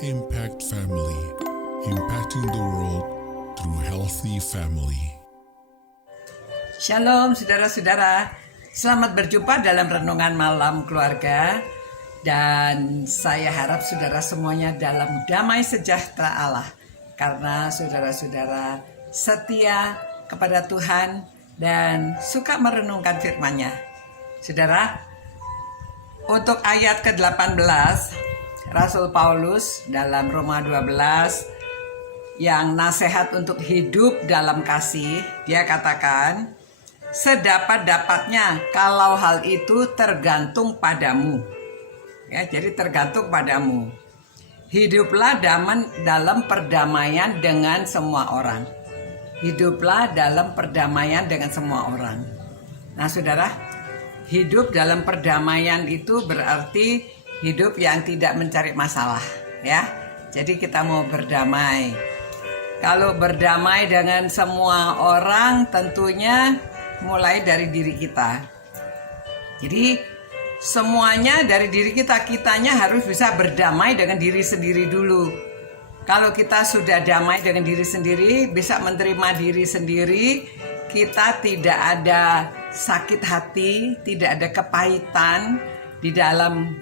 Impact Family, impacting the world through healthy family. Shalom saudara-saudara, selamat berjumpa dalam Renungan Malam Keluarga. Dan saya harap saudara semuanya dalam damai sejahtera Allah, karena saudara-saudara setia kepada Tuhan dan suka merenungkan firman-Nya. Saudara, untuk ayat ke-18 Rasul Paulus dalam Roma 12 yang nasihat untuk hidup dalam kasih, dia katakan, sedapat-dapatnya kalau hal itu tergantung padamu. Ya, jadi tergantung padamu. Hiduplah dalam perdamaian dengan semua orang. Hiduplah dalam perdamaian dengan semua orang. Nah, saudara, hidup dalam perdamaian itu berarti hidup yang tidak mencari masalah, ya. Jadi kita mau berdamai. Kalau berdamai dengan semua orang, tentunya mulai dari diri kita. Jadi semuanya dari diri kita, kitanya harus bisa berdamai dengan diri sendiri dulu. Kalau kita sudah damai dengan diri sendiri, bisa menerima diri sendiri, kita tidak ada sakit hati, tidak ada kepahitan di dalam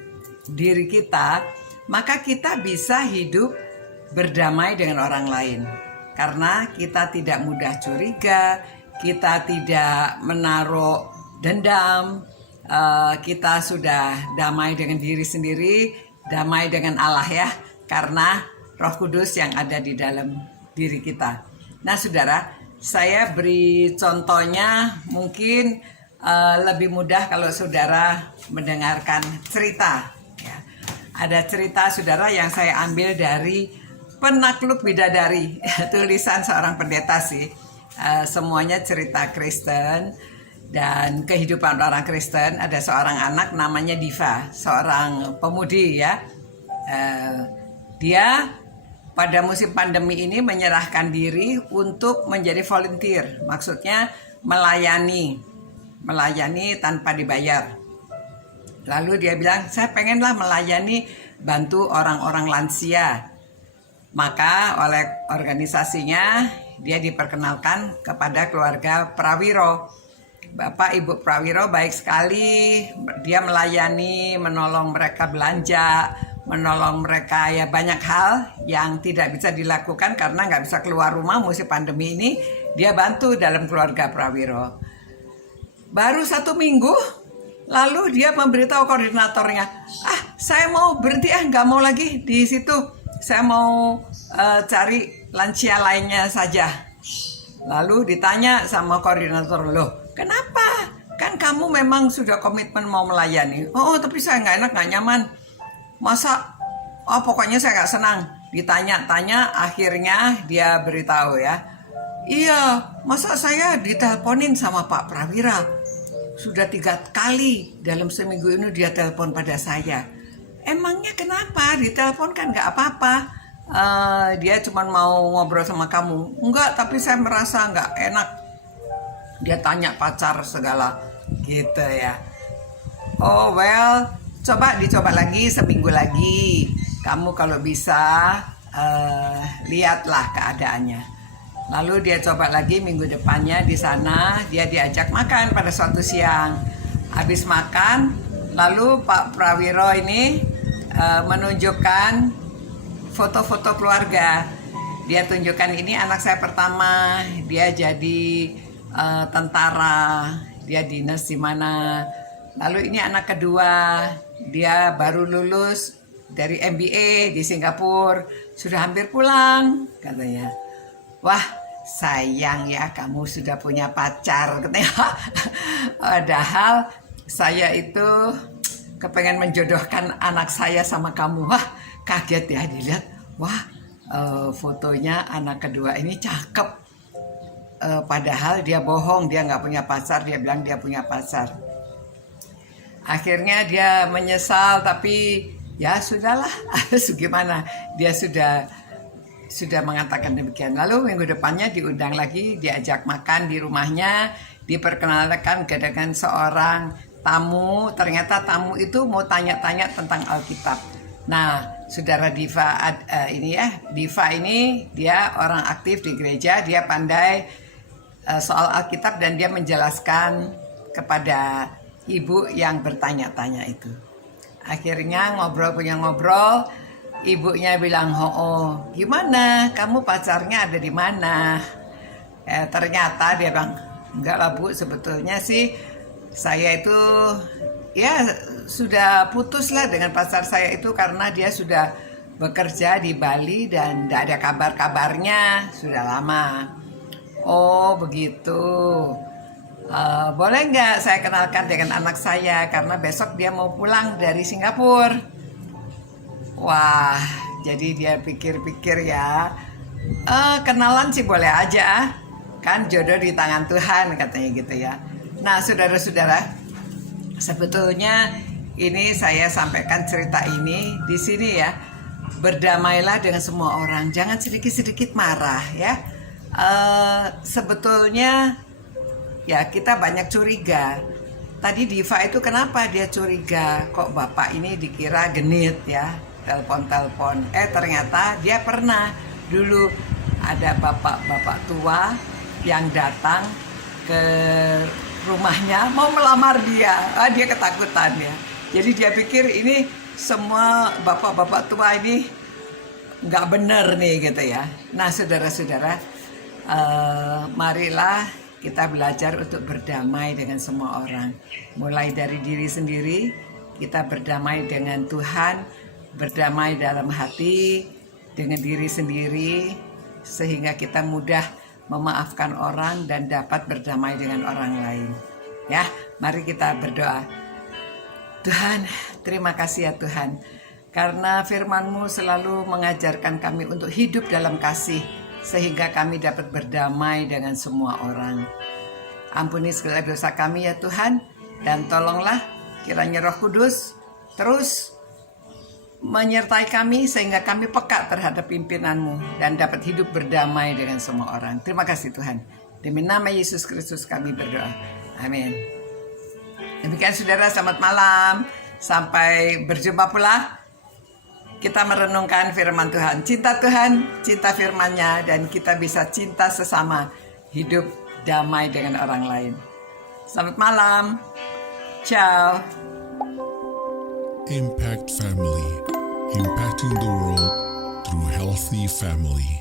diri kita, maka kita bisa hidup berdamai dengan orang lain. Karena kita tidak mudah curiga, kita tidak menaruh dendam, kita sudah damai dengan diri sendiri, damai dengan Allah, ya, karena Roh Kudus yang ada di dalam diri kita. Nah, saudara, saya beri contohnya mungkin lebih mudah kalau saudara mendengarkan cerita. Ya. Ada cerita, saudara, yang saya ambil dari Penakluk Bidadari, tulisan seorang pendeta sih. Semuanya cerita Kristen dan kehidupan orang Kristen. Ada seorang anak namanya Diva, seorang pemudi, ya. Dia pada musim pandemi ini menyerahkan diri untuk menjadi volunteer, maksudnya melayani tanpa dibayar. Lalu dia bilang, saya pengenlah melayani, bantu orang-orang lansia. Maka oleh organisasinya dia diperkenalkan kepada keluarga Prawiro. Bapak Ibu Prawiro baik sekali, dia melayani, menolong mereka belanja, menolong mereka ya banyak hal yang tidak bisa dilakukan karena nggak bisa keluar rumah musim pandemi ini. Dia bantu dalam keluarga Prawiro. Baru 1 minggu, lalu dia memberitahu koordinatornya, saya mau berhenti, nggak mau lagi di situ. Saya mau cari lansia lainnya saja. Lalu ditanya sama koordinator, loh kenapa? Kan kamu memang sudah komitmen mau melayani. Oh, tapi saya nggak enak, nggak nyaman. Masa? Oh, pokoknya saya nggak senang. Ditanya-tanya, akhirnya dia beritahu, ya. Iya, masa saya diteleponin sama Pak Prawira. Sudah 3 kali dalam seminggu ini dia telepon pada saya. Emangnya kenapa? Ditelepon kan nggak apa-apa. Dia cuma mau ngobrol sama kamu. Enggak, tapi saya merasa nggak enak. Dia tanya pacar segala gitu, ya. Oh well, dicoba lagi seminggu lagi. Kamu kalau bisa lihatlah keadaannya. Lalu dia coba lagi minggu depannya di sana, dia diajak makan pada suatu siang. Habis makan, lalu Pak Prawiro ini menunjukkan foto-foto keluarga. Dia tunjukkan, ini anak saya pertama, dia jadi tentara, dia dinas di mana. Lalu ini anak kedua, dia baru lulus dari MBA di Singapura, sudah hampir pulang, katanya. Wah, sayang ya kamu sudah punya pacar, katanya. Padahal saya itu kepengen menjodohkan anak saya sama kamu. Wah, kaget ya dilihat. Wah, fotonya anak kedua ini cakep. Padahal dia bohong, dia nggak punya pacar, dia bilang dia punya pacar. Akhirnya dia menyesal, tapi ya sudahlah, gimana? Dia sudah mengatakan demikian. Lalu minggu depannya diundang lagi, diajak makan di rumahnya, diperkenalkan dengan seorang tamu. Ternyata tamu itu mau tanya-tanya tentang Alkitab. Nah, saudara Diva ini dia orang aktif di gereja, dia pandai soal Alkitab dan dia menjelaskan kepada ibu yang bertanya-tanya itu. Akhirnya ngobrol, ibunya bilang, "Oh, gimana? Kamu pacarnya ada di mana?" Ternyata dia bilang, "Enggak lah Bu, sebetulnya sih saya itu ya sudah putus lah dengan pacar saya itu karena dia sudah bekerja di Bali dan tidak ada kabar-kabarnya sudah lama." "Oh begitu. Boleh nggak saya kenalkan dengan anak saya karena besok dia mau pulang dari Singapura." Wah, jadi dia pikir-pikir ya, kenalan sih boleh aja, kan jodoh di tangan Tuhan katanya gitu ya. Nah saudara-saudara, sebetulnya ini saya sampaikan cerita ini di sini ya. Berdamailah dengan semua orang, jangan sedikit-sedikit marah ya. Sebetulnya ya kita banyak curiga. Tadi Diva itu kenapa dia curiga? Kok bapak ini dikira genit ya, telepon-telepon. Ternyata dia pernah dulu ada bapak-bapak tua yang datang ke rumahnya mau melamar dia. Dia ketakutan ya. Jadi dia pikir ini semua bapak-bapak tua ini nggak benar nih gitu ya. Nah saudara-saudara, marilah kita belajar untuk berdamai dengan semua orang. Mulai dari diri sendiri, kita berdamai dengan Tuhan, berdamai dalam hati dengan diri sendiri, sehingga kita mudah memaafkan orang dan dapat berdamai dengan orang lain. Ya, mari kita berdoa. Tuhan, terima kasih ya Tuhan, karena firman-Mu selalu mengajarkan kami untuk hidup dalam kasih, sehingga kami dapat berdamai dengan semua orang. Ampuni segala dosa kami ya Tuhan, dan tolonglah kiranya Roh Kudus terus menyertai kami sehingga kami peka terhadap pimpinan-Mu dan dapat hidup berdamai dengan semua orang. Terima kasih Tuhan. Demi nama Yesus Kristus kami berdoa. Amin. Demikian saudara, selamat malam. Sampai berjumpa pula. Kita merenungkan firman Tuhan. Cinta Tuhan, cinta firman-Nya, dan kita bisa cinta sesama, hidup damai dengan orang lain. Selamat malam. Ciao. Impact Family, impacting the world through healthy family.